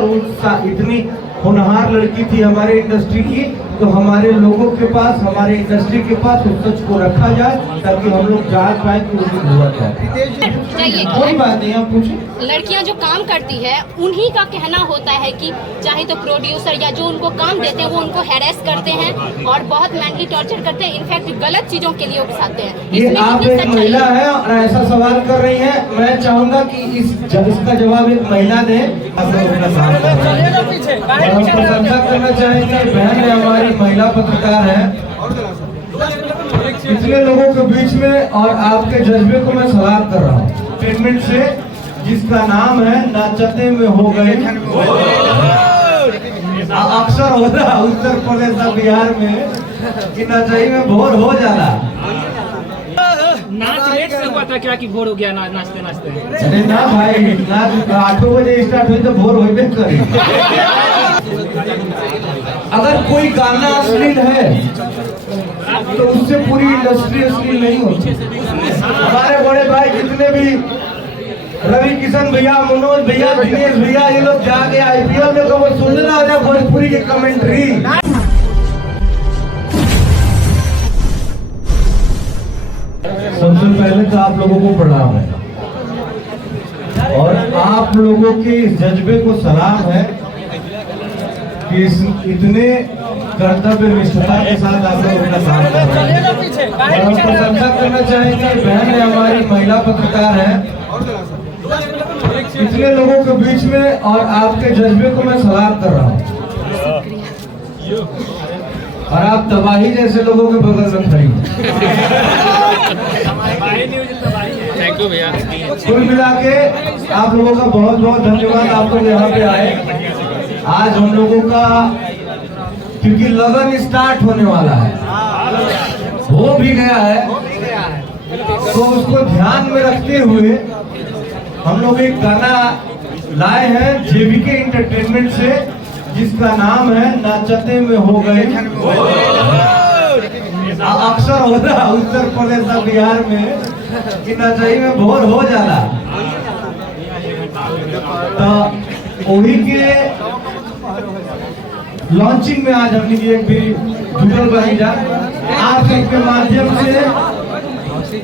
और इतनी होनहार लड़की थी हमारे इंडस्ट्री की, तो हमारे लोगों के पास, हमारे इंडस्ट्री के पास उस सच को रखा जाए ताकि हम लोग जान पाए कि उसी हुआ जाए। कोई बात नहीं, आप पूछे। लड़कियां जो काम करती है उन्हीं का कहना होता है कि चाहे तो प्रोड्यूसर या जो उनको काम देते हैं वो उनको हैरेस करते हैं और बहुत मेंटली टॉर्चर करते हैं, इनफैक्ट गलत चीजों के लिए उकसाते हैं। ये आप एक महिला है और ऐसा सवाल कर रही है, मैं चाहूंगा कि इसका जवाब एक महिला दे। हम प्रशंसा करना चाहेंगे, बहन है हमारी, महिला पत्रकार है। इतने लोगों के बीच में और आपके जज्बे को मैं सलाम कर रहा हूँ। पेमेंट से जिसका नाम है नाचते में हो गए, अक्सर हो रहा उत्तर प्रदेश और बिहार में कि नचाई में भोर हो जाना। नाच लेट से हुआ था क्या कि भोर हो गया नाचते नाचते? अरे ना भाई, नाच 8 बजे स्टार्ट हुई तो भोर होइबे करे। अगर कोई गाना अश्लील है तो उससे पूरी इंडस्ट्री अश्लील नहीं होती। हमारे बड़े भाई जितने भी रवि किशन भैया, मनोज भैया, दिनेश भैया, ये लोग जाके IPL में कब सुनना हो जाए भोजपुरी की कमेंट्री। सबसे पहले तो आप लोगों को प्रणाम है और आप लोगों के इस जज्बे को सलाम है कि इतने कर्तव्य निष्ठता के साथ आप लोग अपना काम कर रहे हैं। और हम प्रशंसा करना चाहेंगे, बहन है हमारी, महिला पत्रकार है। इतने लोगों के बीच में और आपके जज्बे को मैं सलाम कर रहा हूँ और आप तबाही जैसे लोगों के बगल में खड़ी हैं। थैंक यू भैया। कुल मिला के आप लोगों का बहुत बहुत धन्यवाद, आप लोग यहाँ पे आए। आज हम लोगों का क्योंकि लगन स्टार्ट होने वाला है, हो भी गया है, तो उसको ध्यान में रखते हुए हम लोग एक गाना लाए हैं JVK एंटरटेनमेंट से, जिसका नाम है नाचते में हो गए। अक्सर हो रहा उत्तर प्रदेश और बिहार में कि नचाई में भोर हो जाना, तो वही के लॉन्चिंग में आज हमने एक भी जुटल बनी जा। आप सबके माध्यम से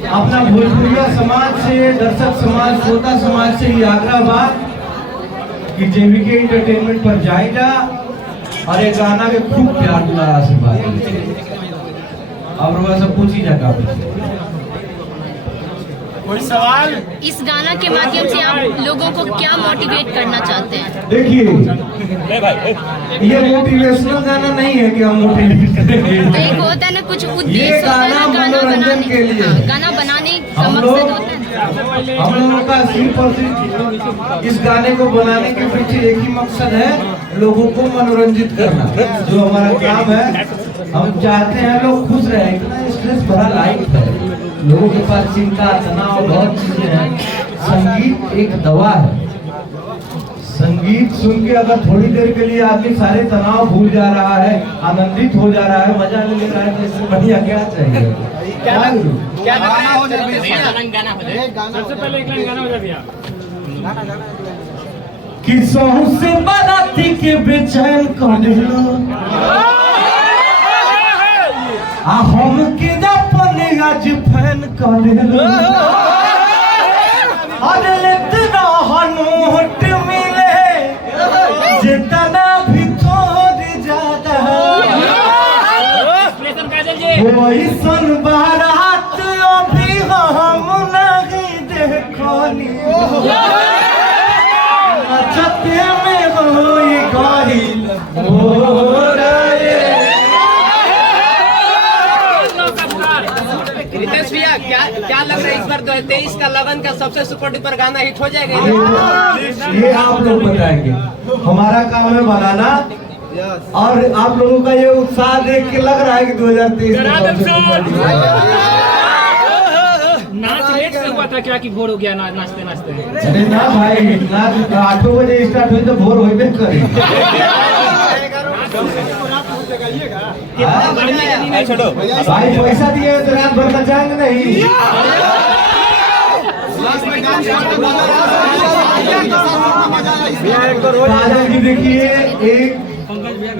अपना भोजपुरिया समाज से, दर्शक समाज, श्रोता समाज से ये आग्रह बा कि JVK एंटरटेनमेंट पर जाएगा और एक गाना के खूब प्यार दुलार आशीर्वाद और वह सब पूछी जाएगा। कोई सवाल? इस गाना के माध्यम से आप लोगों को क्या मोटिवेट करना चाहते हैं? देखिए, ये मोटिवेशनल गाना नहीं है कि हम मोटिवेट करेंगे। एक होता है ना कुछ उद्देश्य, ये गाना मनोरंजन के लिए, गाना बनाने का मकसद होता है। हम लोगों का सिर्फ इस गाने को बनाने के पीछे एक ही मकसद है, लोगों को मनोरंजित करना, जो हमारा काम है। हम चाहते हैं लोग खुश रहे। इतना स्ट्रेस भरा लाइफ है, लोगों के पास चिंता, तनाव, बहुत चीजें हैं। संगीत एक दवा है। संगीत सुन के अगर थोड़ी देर के लिए आदमी सारे तनाव भूल जा रहा है, आनंदित हो जा रहा है, मजा ले रहा है, तो इससे बढ़िया क्या चाहिए? क्या गाना हो जाए? सबसे पहले एक लाइन गाना हो जाए भैया। कि सहू से बाराती के बेचैन कर दिलो, हम के अपने आज फैन कर दिलो। अरे इतना हनोट मिले जितना भी थोड़ी ज्यादा, वही सन बारात अभी हम नहीं देखनी। नचते में होई गइल भोर रे। रितेश भैया, क्या लग रहा है इस बार 2023 का लगन का सबसे सुपर डुपर गाना हिट हो जाएगा? ये आप लोग बताएंगे, हमारा काम है बनाना और आप लोगों का ये उत्साह देख के लग रहा है कि 2023 नाच लेट से हुआ था क्या कि भोर हो गया नाचते नाचते? अरे ना भाई, नाच 8 बजे स्टार्ट हुई तो भोर होइबे करे। भाई पैसा दिए तो रात भर नचाएंगे नहीं। काजल जी देखिए, एक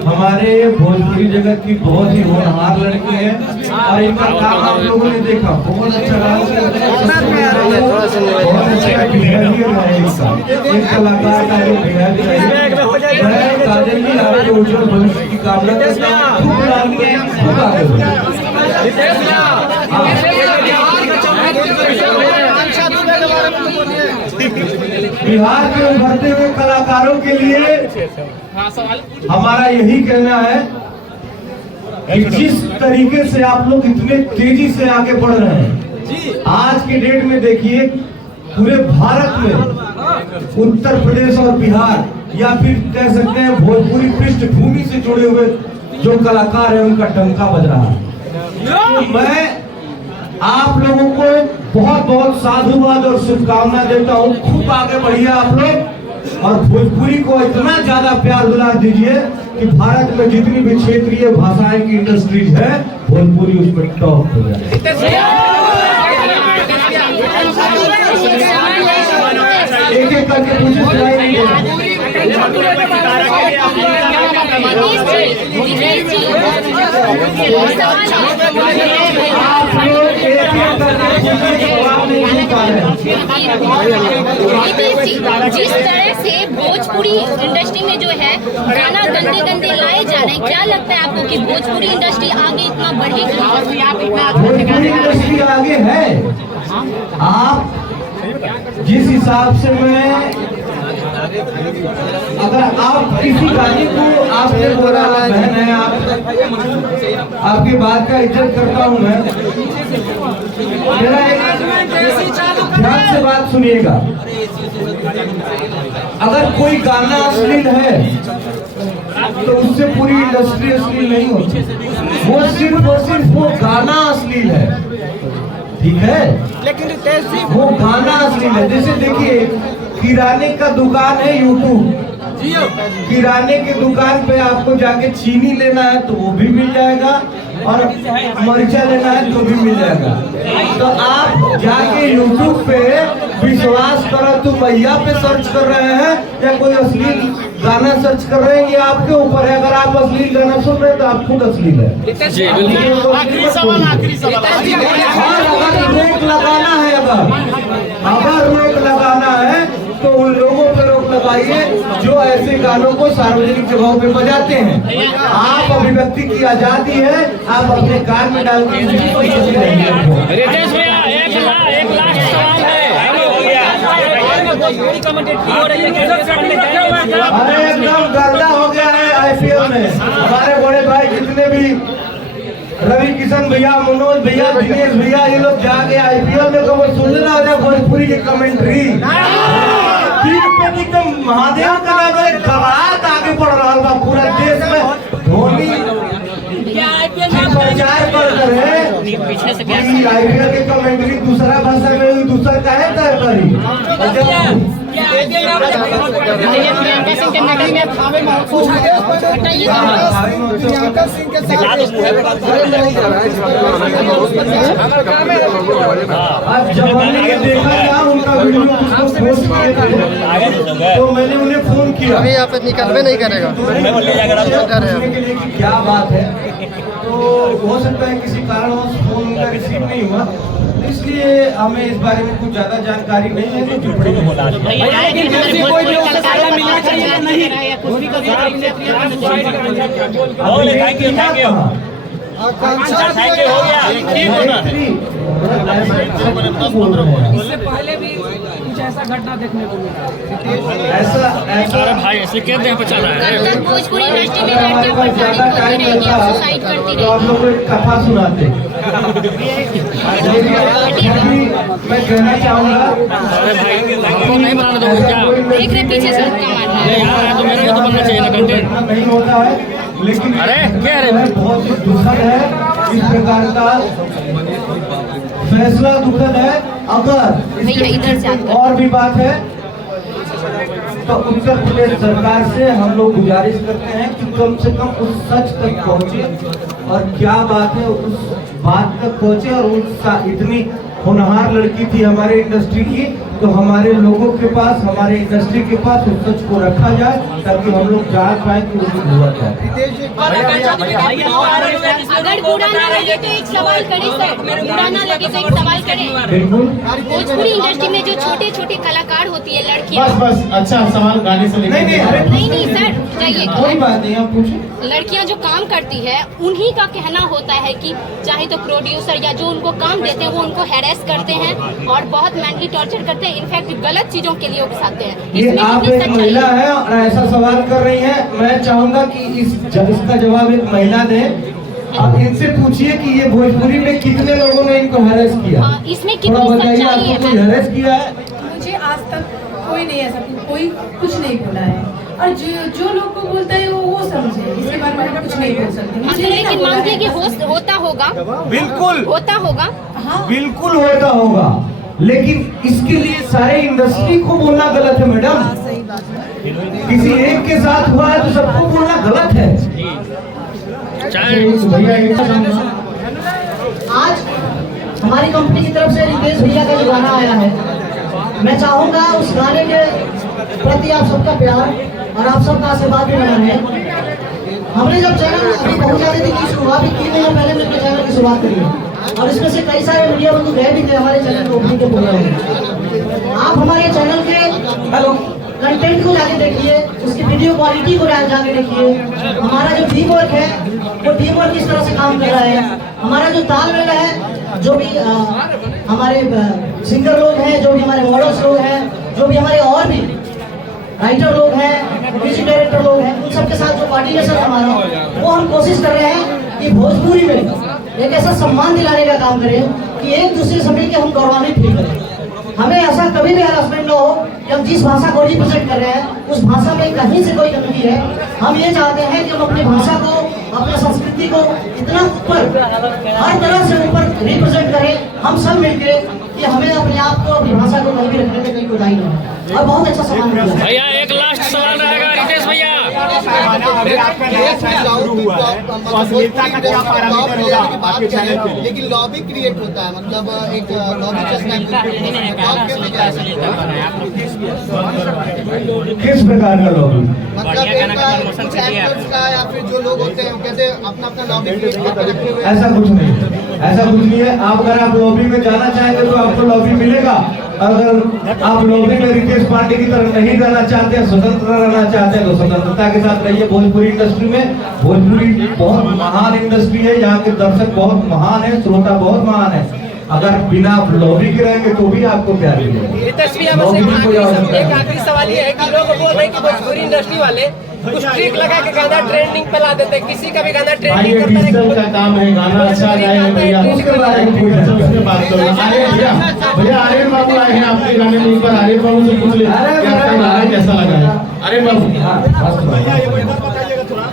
हमारे भोजपुरी जगत की बहुत ही होनहार लड़की है और इनका काम आप लोगों ने देखा, बहुत अच्छा बहुत अच्छा बिहेवियर है इसका, एक कलाकार का जो बिहेवियर है। मैं काजल जी आपके उज्जवल भविष्य की कामना करता हूँ, खूब आगे बिहार के उभरते हुए कलाकारों के लिए हमारा यही कहना है कि जिस तरीके से आप लोग इतने तेजी से आगे बढ़ रहे हैं, आज के डेट में देखिए पूरे भारत में उत्तर प्रदेश और बिहार या फिर कह सकते हैं भोजपुरी पृष्ठभूमि से जुड़े हुए जो कलाकार हैं उनका डंका बज रहा है। तो मैं आप लोगों को बहुत बहुत साधुवाद और शुभकामना देता हूँ। खूब आगे बढ़िए आप लोग और भोजपुरी को इतना ज्यादा प्यार दुलार दीजिए कि भारत में जितनी भी क्षेत्रीय भाषाएं की इंडस्ट्रीज है भोजपुरी उस पर टॉप हो जाए। एक एक करके जिस तरह से भोजपुरी इंडस्ट्री में जो है गाना गंदे गंदे लाए जा रहे हैं, क्या लगता है आपको कि भोजपुरी इंडस्ट्री आगे इतना बढ़ेगी? भोजपुरी इंडस्ट्री आगे है। आप जिस हिसाब से मैं अगर आप किसी गाने को आपने बोला बहन है, आपकी बात का इज्जत करता हूं मैं, मेरा ध्यान से बात सुनिएगा। अगर कोई गाना अश्लील है तो उससे पूरी इंडस्ट्री अश्लील नहीं होती, वो सिर्फ और सिर्फ वो गाना अश्लील है, ठीक है, लेकिन वो गाना अश्लील है। जैसे देखिए किराने का दुकान है यूट्यूब, किराने की दुकान पे आपको जाके चीनी लेना है तो वो भी मिल जाएगा और मर्चा लेना है तो भी मिल जाएगा। तो आप जाके यूट्यूब पे विश्वास करो, तुम मैया पे सर्च कर रहे हैं या कोई अश्लील गाना सर्च कर रहे हैं, ये आपके ऊपर है। अगर आप अश्लील गाना सुन रहे हैं तो आप खुद अश्लील है। अगर रोक लगाना है, अगर रोक लगाना है तो उन लोगों पर रोक लगाइए जो ऐसे गानों को सार्वजनिक जगहों पे बजाते हैं। आप अभिव्यक्ति की आजादी है, आप अपने कान में डाल के अरे एकदम गर्दा हो गया है आईपीएल में। हमारे बड़े भाई जितने भी रवि किशन भैया, मनोज भैया, दिनेश भैया, ये लोग जाके आईपीएल में कभी सुनना हो जाए भोजपुरी की कमेंट्री, महादेव का नाम है, गवात आगे बढ़ रहा है पूरा देश में। धोनी प्रचार कर रहे आईपीएल की कमेंट्री दूसरा भाषा में दूसरा का है तय करी। आज जब हमने देखा था उनका वीडियो पोस्ट किए थे तो मैंने उन्हें फोन किया, अभी यहाँ पे निकलवे नहीं करेगा के लिए कि क्या बात है। तो हो सकता है किसी कारणवश फोन उनका रिसीव नहीं हुआ, इसलिए हमें इस बारे में कुछ ज्यादा जानकारी नहीं है। इससे पहले भी कुछ ऐसा घटना देखने को मिला। ऐसा भाई ऐसे कहते हैं बचाना है। भोजपुरी इंडस्ट्री में लड़कियां प्रताड़ित होती रहेगी, सुसाइड करती तो आप लोग को एक कथा सुनाते। मैं कहना चाहूँगा नहीं बनाने दोगे क्या? देख रहे पीछे से धक्का मार रहा है। यार तो मेरे को तो बनना चाहिए ना कंटेंट। नहीं होता है, लेकिन अरे क्या रे बहुत ही दुखद है, इस प्रकार का फैसला दुखद है। अगर भैया इधर से आकर और भी बात है तो उत्तर प्रदेश सरकार से हम लोग गुजारिश करते हैं कि कम से कम उस सच तक पहुंचे और क्या बात है उस बात तक पहुंचे और उस इतनी होनहार लड़की थी हमारे इंडस्ट्री की, तो हमारे लोगों के पास, हमारे इंडस्ट्री के पास उस सच को रखा जाए ताकि हम लोग जान पाए कि वो हुआ क्या है। अगर बुरा ना लगे तो एक सवाल करे सर, बुरा ना लगे तो एक सवाल करे। बिल्कुल, भोजपुरी इंडस्ट्री में जो छोटे छोटे कलाकार होती है लड़कियाँ, बस अच्छा सवाल गाने से नहीं सर चाहिए, कोई बात नहीं, आप पूछे। लड़कियां जो काम करती है उन्हीं का कहना होता है कि चाहे तो प्रोड्यूसर या जो उनको काम देते हैं वो उनको हैरेस करते हैं और बहुत मेंटली टॉर्चर करते हैं, इनफैक्ट गलत चीजों के लिए उकसाते हैं। ये इसमें आप कितनी एक सच्चाई महिला है? है और ऐसा सवाल कर रही है, मैं चाहूंगा कि इसका जवाब एक महिला दे। आप इनसे पूछिए कि ये भोजपुरी में कितने लोगों ने इनको हैरेस किया। हाँ, इसमें थोड़ा कितनी बताइए, सच्चाई आपको है? कोई हैरेस किया है? मुझे आज तक कोई नहीं ऐसा, कोई कुछ नहीं बोला है, और जो लोग को बोलता है वो समझे, इसके बारे में कुछ नहीं बोल सकते। मुझे नहीं लेकिन बोला मानती है है। कि होता होगा, बिल्कुल होता होगा। हाँ, बिल्कुल होता होगा, लेकिन इसके लिए सारे इंडस्ट्री को बोलना गलत है मैडम। सही बात है। किसी एक के साथ हुआ है तो सबको बोलना गलत है। आज हमारी कंपनी की तरफ से रितेश भैया का जो गाना आया है, मैं चाहूंगा उस गाने के प्रति आप सबका प्यार और आप सबका आशीर्वाद भी बना रहे। हमने जब चैनल अभी बहुत ज्यादा दिन की शुरुआत 3 महीने पहले हमने अपने चैनल की शुरुआत करी है और इसमें से कई सारे मीडिया बंधु गए भी थे हमारे चैनल को ओपनिंग के प्रोग्राम। आप हमारे चैनल के कंटेंट को जाके देखिए, उसकी वीडियो क्वालिटी को जाके देखिए। हमारा जो टीम वर्क है वो टीम वर्क किस तरह से काम कर रहा है, हमारा जो तालमेल है, जो भी हमारे सिंगर लोग हैं, जो भी हमारे मॉडल्स लोग हैं, जो भी हमारे और भी राइटर लोग हैं, म्यूजिक डायरेक्टर लोग हैं, उन सबके साथ जो कोऑर्डिनेशन हमारा, वो हम कोशिश कर रहे हैं कि भोजपुरी में एक ऐसा सम्मान दिलाने का काम करें कि एक दूसरे से मिलकर हम गौरवान्वित फील करें। हमें ऐसा कभी भी हरासमेंट न हो कि हम जिस भाषा को रिप्रेजेंट कर रहे हैं उस भाषा में कहीं से कोई कमी है। हम ये चाहते हैं कि हम अपनी भाषा को, अपने संस्कृति को इतना ऊपर, हर तरह से ऊपर रिप्रेजेंट करें हम सब मिलके, कि हमें अपने आप को, अपनी भाषा को कहीं भी रखने में कहीं कोताही न हो। और बहुत अच्छा सम्मान मिला है। भैया एक लास्ट सवाल रहेगा रितेश भैया। लेकिन लॉबी क्रिएट होता है, मतलब एक लॉबी किस प्रकार का लॉबी? मतलब कुछ एक्टर्स का या फिर जो लोग होते हैं वो कहते हैं अपना अपना लॉबी क्रिएट करके रखे हुए। ऐसा कुछ नहीं, ऐसा कुछ नहीं है। आप अगर आप लॉबी में जाना चाहेंगे तो आपको लॉबी मिलेगा। अगर आप लॉबी में रितेश पांडे की तरह नहीं रहना चाहते हैं, स्वतंत्र रहना चाहते हैं, तो स्वतंत्रता के साथ रहिए। भोजपुरी इंडस्ट्री में, भोजपुरी बहुत महान इंडस्ट्री है, यहाँ के दर्शक बहुत महान है, श्रोता बहुत महान है। अगर बिना लॉबी के रहेंगे तो भी आपको प्यार मिलेगा। रितेश भैया, बस एक आखिरी सवाल ये है कि लोग बोल रहे हैं कि भोजपुरी इंडस्ट्री वाले कुछ ट्रिक लगा के गाना ट्रेंडिंग पे ला देते हैं, किसी का भी गाना ट्रेंडिंग करता है। डिजिटल का काम है, गाना अच्छा गाए भैया, उसके बारे में उसमें बात करो। भैया आर्यन बाबू आए हैं आपके गाने में, एक बार आर्यन बाबू से पूछ ले कैसा लगा है। आर्यन बाबू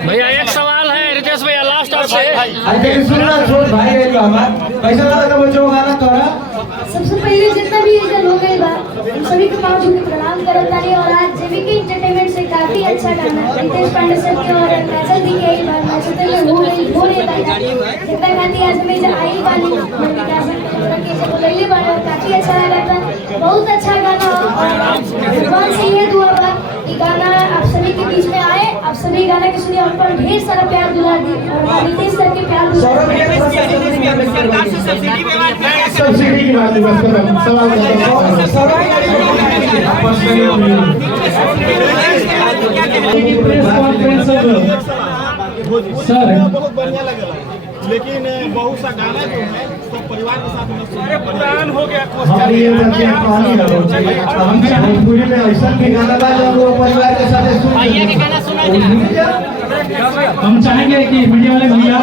भैया एक सवाल है रितेश भैया लास्ट आपसे। अरे सुनना, छोड़ भाई है जो हमारा पैसा लगा था बच्चों का गाना तोरा। सबसे पहले जितना भी इधर हो गई बात, हम सभी को पाँव छू के प्रणाम करता है। और आज जेवीके एंटरटेनमेंट से काफी अच्छा गाना रितेश पांडे सर के और काजल दी के बार मैं सोचते हैं हो रही जितना गाती आज हमें जो आई वाली के जब पहली बार काफी अच्छा लगा था, बहुत अच्छा गाना। और भगवान से ये दुआ बा कि गाना आप सभी के बीच में आए, आप सभी गाना के सुनिए, हम पर ढेर सारा प्यार दुलार दी और रितेश सर के प्यार सब्सिडी की बात बस करो, सवाल सर बहुत बढ़िया लगेगा, लेकिन बहुत सा गाना जो है सब परिवार के साथ पुरान हो गया। हम भोजपुरी में ऐसा भी गाना बा जो हम लोग परिवार के साथ सुन। भैया के गाना सुना जाए। हम चाहेंगे कि मीडिया वाले भैया